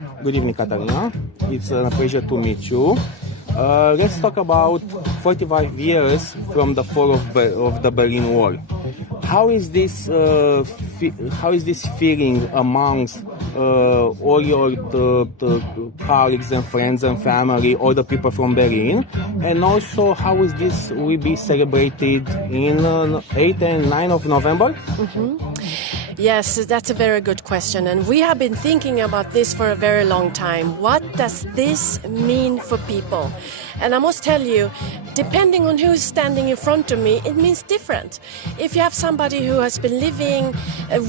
Good evening, Catarina. It's a pleasure to meet you. Let's talk about 45 years from the fall of the Berlin Wall. How is this feeling amongst all your colleagues and friends and family, all the people from Berlin? And also, how is this will be celebrated in 8th and 9th of November? Mm-hmm. Yes, that's a very good question. And we have been thinking about this for a very long time. What does this mean for people? And I must tell you, depending on who's standing in front of me, it means different. If you have somebody who has been living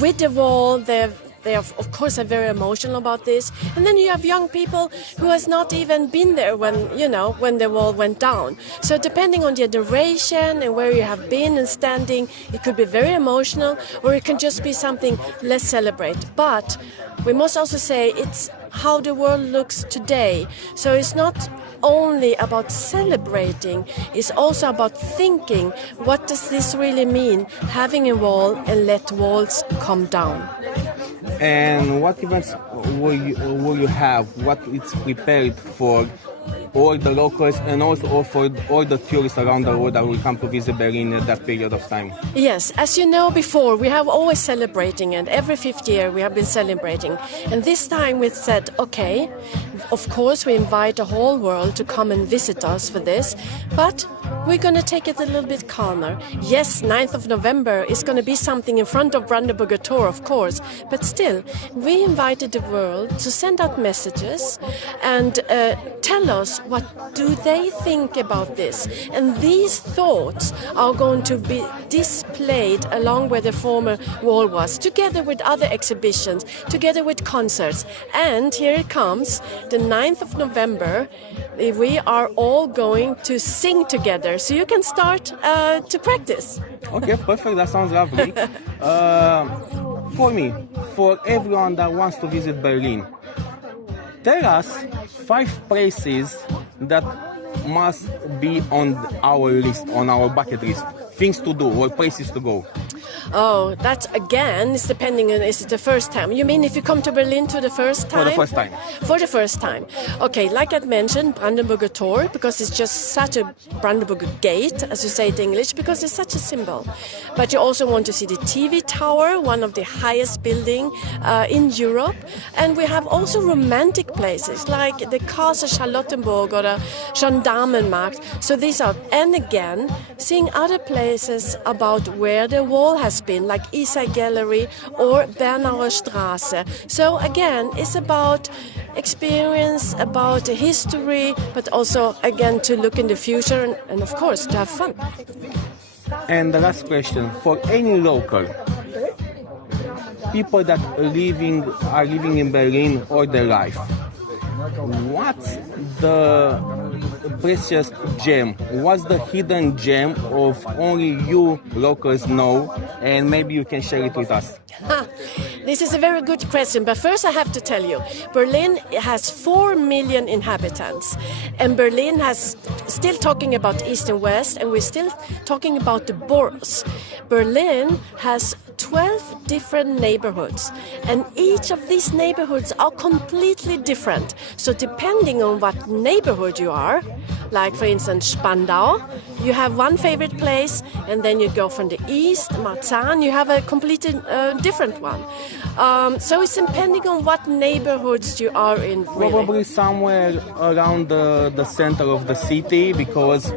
with the wall, they of course are very emotional about this. And then you have young people who has not even been there when the wall went down. So depending on your duration and where you have been and standing, it could be very emotional, or it can just be something less celebrate. But we must also say it's how the world looks today. So it's not only about celebrating, it's also about thinking, what does this really mean, having a wall and let walls come down. And what events will you have? What is prepared for all the locals and also for all the tourists around the world that will come to visit Berlin at that period of time? Yes, as you know before, we have always celebrating, and every 5th year we have been celebrating. And this time we said, okay, of course we invite the whole world to come and visit us for this, but we're going to take it a little bit calmer. Yes, 9th of November is going to be something in front of Brandenburger Tor, of course, but still, we invited the world to send out messages and tell us what do they think about this. And these thoughts are going to be displayed along where the former wall was, together with other exhibitions, together with concerts. And here it comes, the 9th of November, we are all going to sing together. So you can start to practice. Okay, perfect. That sounds lovely. For me, for everyone that wants to visit Berlin, tell us 5 places that must be on our list, on our bucket list, things to do or places to go. Oh, that again is depending on, is it the first time? You mean if you come to Berlin for the first time? For the first time. For the first time. Okay, like I mentioned, Brandenburger Tor, because it's just such a Brandenburger Gate, as you say it in English, because it's such a symbol. But you also want to see the TV Tower, one of the highest buildings in Europe. And we have also romantic places, like the Castle Charlottenburg or the Gendarmenmarkt. So these are, and again, seeing other places about where the wall has been, like Isar Gallery or Bernauer Straße. So again, it's about experience, about history, but also again to look in the future and of course to have fun. And the last question, for any local, people that are living in Berlin all their life, what's the precious gem? What's the hidden gem of only you locals know, and maybe you can share it with us? This is a very good question, but first I have to tell you, Berlin has 4 million inhabitants, and Berlin has still talking about East and West, and we're still talking about the boroughs. Berlin has 12 different neighborhoods, and each of these neighborhoods are completely different. So depending on what neighborhood you are, like for instance Spandau, you have one favorite place, and then you go from the east, Marzahn, you have a completely different one. So it's depending on what neighborhoods you are in, really. Probably somewhere around the center of the city, because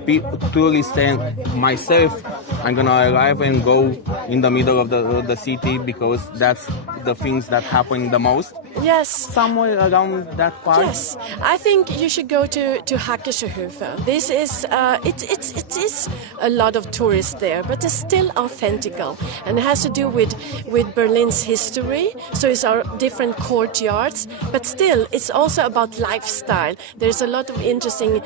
tourists and myself, I'm gonna arrive and go in the middle of the city, because that's the things that happen the most. Yes. Somewhere around that part. Yes, I think you should go to Hackische Höfe. This is it is a lot of tourists there, but it's still authentical, and it has to do with Berlin's history. So it's our different courtyards, but still it's also about lifestyle. There's a lot of interesting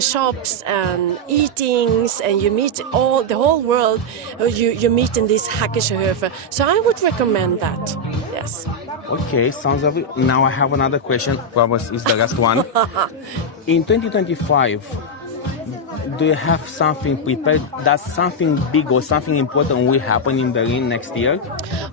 shops and eatings, and you meet the whole world. You meet in this Hackische Höfe. So I would recommend that. Yes. Okay, sounds lovely. Now I have another question. Promise is the last one. In 2025, do you have something prepared? Does something big or something important will happen in Berlin next year?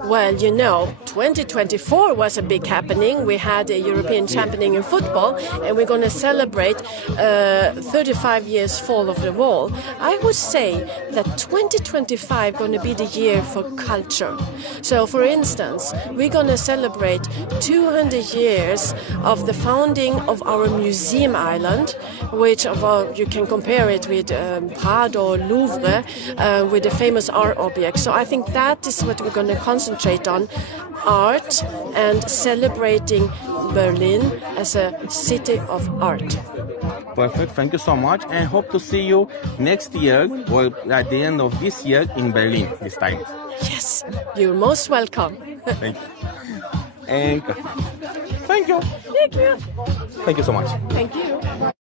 Well, 2024 was a big happening. We had a European championing in football, and we're going to celebrate 35 years fall of the wall. I would say that 2025 going to be the year for culture. So, for instance, we're going to celebrate 200 years of the founding of our museum island, which you can compare it with Prado, Louvre, with the famous art objects. So I think that is what we're going to concentrate on, art and celebrating Berlin as a city of art. Perfect. Thank you so much, and hope to see you next year or at the end of this year in Berlin this time. Yes, you're most welcome. Thank you. And thank you. Thank you. Thank you so much. Thank you.